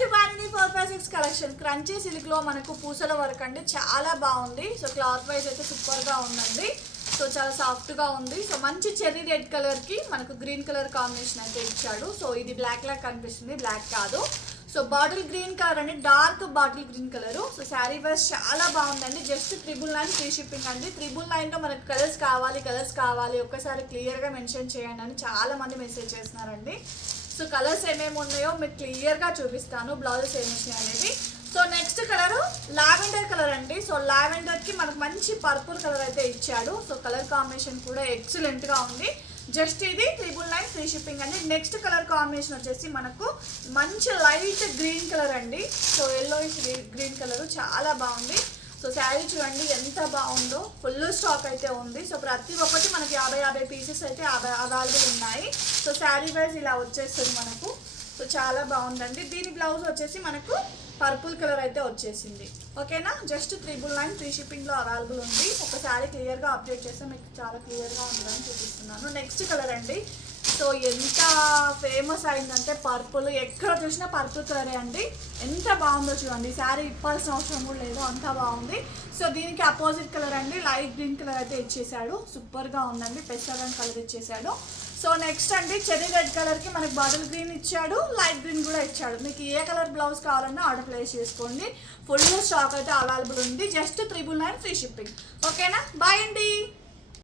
To వారిని 456 collection. Crunchy silk లో మనకు పూసల వర్క్ అండి, చాలా బాగుంది. సో క్లాత్ వైజ్ అయితే సూపర్ గా ఉందండి. సో చాలా సాఫ్ట్ గా ఉంది. సో మంచి చెర్రీ రెడ్ కలర్ కి మనకు గ్రీన్ కలర్ కాంబినేషన్ అయితే ఇచ్చాడు. సో ఇది బ్లాక్ లాగా కనిపిస్తుంది, బ్లాక్ కాదు. సో బాటిల్ గ్రీన్ కలర్ అండి, dark bottle green colour. So sari wise చాలా బాగుందండి. జస్ట్ 999 ఫ్రీ షిప్పింగ్ అండి. 999 లో మనకు కలర్స్ కావాలి ఒక్కసారి క్లియర్ గా మెన్షన్ చేయండి అని చాలా మంది మెసేజ్ చేస్తున్నారండి. సో కలర్స్ ఏమేమి ఉన్నాయో మీకు క్లియర్గా చూపిస్తాను, బ్లౌజెస్ ఏమి వచ్చినాయి అనేది. So next colour lavender colour అండి. సో లావెండర్కి మనకు మంచి పర్పుల్ కలర్ అయితే ఇచ్చాడు. సో కలర్ కాంబినేషన్ కూడా ఎక్సలెంట్గా ఉంది. జస్ట్ ఇది 999 ఫ్రీ షిప్పింగ్ అండి. నెక్స్ట్ కలర్ కాంబినేషన్ వచ్చేసి మనకు మంచి లైట్ గ్రీన్ కలర్ అండి. సో ఎల్లోయిష్ గ్రీన్ కలర్ చాలా బాగుంది. సో శారీ చూడండి ఎంత బాగుందో, ఫుల్ స్టాక్ అయితే ఉంది. సో ప్రతి ఒక్కటి మనకి 50 పీసెస్ అయితే అవైలబుల్ ఉన్నాయి. సో శారీ వైజ్ ఇలా వచ్చేస్తుంది మనకు. సో చాలా బాగుందండి. దీని బ్లౌజ్ వచ్చేసి మనకు పర్పుల్ కలర్ అయితే వచ్చేసింది. ఓకేనా, జస్ట్ 999 ఫ్రీ షిప్పింగ్లో అవైలబుల్ ఉంది. ఒకసారి క్లియర్గా అప్డేట్ చేస్తే మీకు చాలా క్లియర్గా ఉందని చూపిస్తున్నాను. నెక్స్ట్ కలర్ అండి. సో ఎంత ఫేమస్ అయిందంటే పర్పుల్, ఎక్కడ చూసినా పర్పుల్ కలరే అండి. ఎంత బాగుందో చూడండి, శారీ ఇప్పాల్సిన అవసరం కూడా లేదు, అంత బాగుంది. సో దీనికి అపోజిట్ కలర్ అండి, లైట్ గ్రీన్ కలర్ అయితే ఇచ్చేసాడు. సూపర్గా ఉందండి, పెస్టల్ కలర్ ఇచ్చేసాడు. సో నెక్స్ట్ అండి చెర్రీ రెడ్ కలర్కి మనకి బాటిల్ గ్రీన్ ఇచ్చాడు, లైట్ గ్రీన్ కూడా ఇచ్చాడు. మీకు ఏ కలర్ బ్లౌజ్ కావాలన్నా ఆర్డర్ ప్లేస్ చేసుకోండి. ఫుల్ స్టాక్ అయితే అవైలబుల్ ఉంది. Just 999 free shipping. ఓకేనా, బాయ్ అండి.